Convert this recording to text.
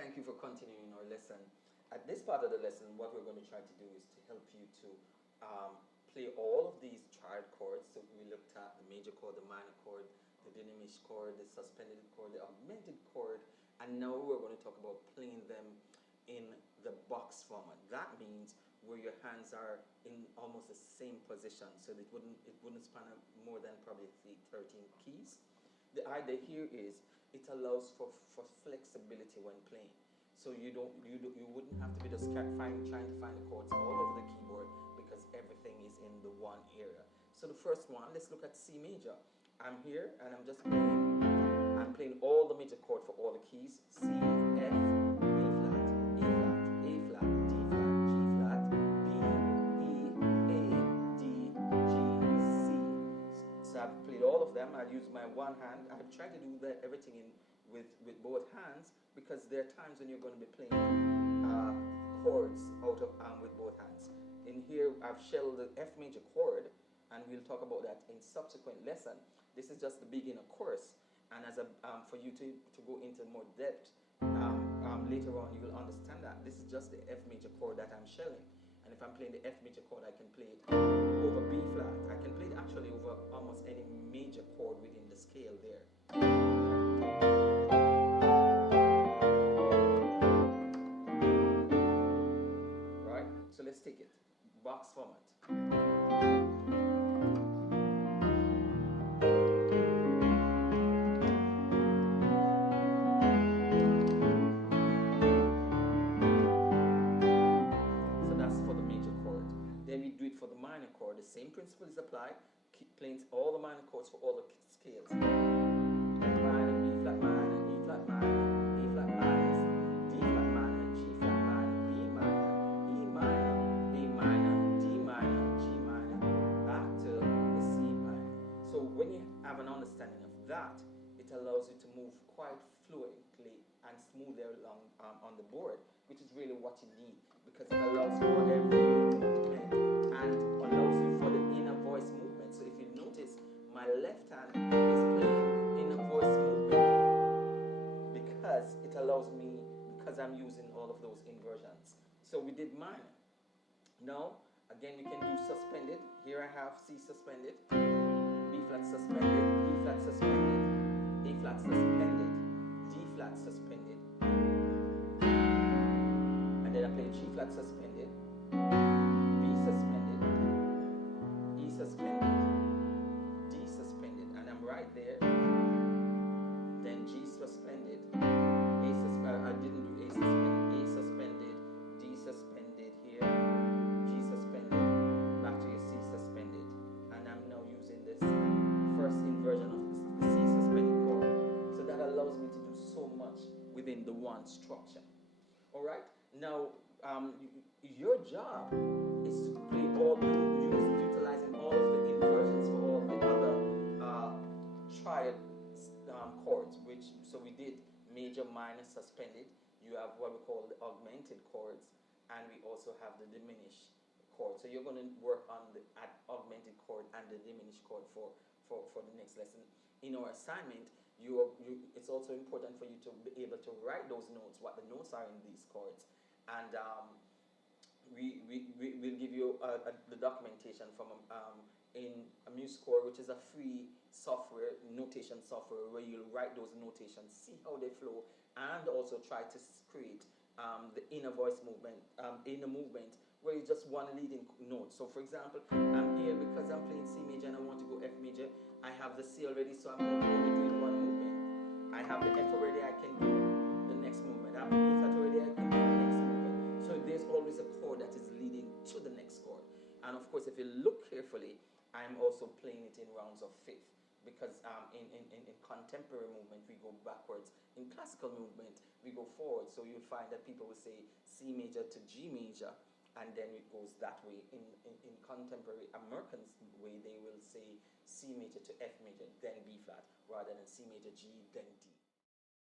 Thank you for continuing our lesson. At this part of the lesson, what we're going to try to do is to help you to play all of these triad chords. So we looked at the major chord, the minor chord, the diminished chord, the suspended chord, the augmented chord, and now we're going to talk about playing them in the box format. That means where your hands are in almost the same position, so that it wouldn't span more than probably 13 keys. The idea here is it allows for flexibility when playing. So you wouldn't have to be just trying to find the chords all over the keyboard, because everything is in the one area. So the first one, let's look at C major. I'm here and I'm just playing. I'm playing all the major chord for all the keys: C, F, B flat, E flat, A flat, D flat, G flat, B, E, A, D, G, C. So I've played all of them. I'll use my one hand. I've tried to do everything with both hands, because there are times when you're going to be playing chords out of with both hands. In here, I've shelled the F major chord, and we'll talk about that in subsequent lesson. This is just the beginner course, and as for you to go into more depth later on, you will understand that this is just the F major chord that I'm shelling. And if I'm playing the F major chord, I can play it over B flat. I can play it actually over almost any major chord within the scale there. Right? So let's take it. Box format. Then we do it for the minor chord. The same principle is applied. Keep playing all the minor chords for all the scales. Minor, B flat minor, E flat minor, A flat minor, D flat minor, G flat minor, B minor, E minor, A minor, D minor, G minor, back to the C minor. So when you have an understanding of that, it allows you to move quite fluently and smoothly along on the board, which is really what you need, because it allows for every movement and allows you for the inner voice movement. So if you notice, my left hand is playing inner voice movement because it allows me, because I'm using all of those inversions. So we did minor. Now, again, you can do suspended. Here I have C suspended, B flat suspended, E flat suspended, A flat suspended, D flat suspended, and then I play G flat suspended, B suspended, E suspended, D suspended, and I'm right there. Then G suspended, A suspended, I didn't do A suspended, A suspended, D suspended here, G suspended, back to your C suspended, and I'm now using this first inversion of the C suspended chord. So that allows me to do so much within the one structure. Alright? Now, your job is to play utilizing all of the inversions for all the other triad chords, so we did major, minor, suspended. You have what we call the augmented chords, and we also have the diminished chord. So you're going to work on the augmented chord and the diminished chord for the next lesson. In our assignment, it's also important for you to be able to write those notes, what the notes are in these chords. And we'll give you the documentation from in a MuseScore, which is a free software, notation software, where you'll write those notations, see how they flow, and also try to create the inner voice movement, inner movement, where it's just one leading note. So for example, I'm here because I'm playing C major and I want to go F major. I have the C already, so I'm only doing one movement. I have the F already, I can do the next movement. I have the B flat already, I can do the next movement. So there's always a chord that is leading to the next chord. And of course, if you look carefully, I'm also playing it in rounds of fifth, because in contemporary movement we go backwards. In classical movement we go forward. So you'll find that people will say C major to G major, and then it goes that way. In contemporary American way, they will say C major to F major, then B flat, rather than C major, G, then D.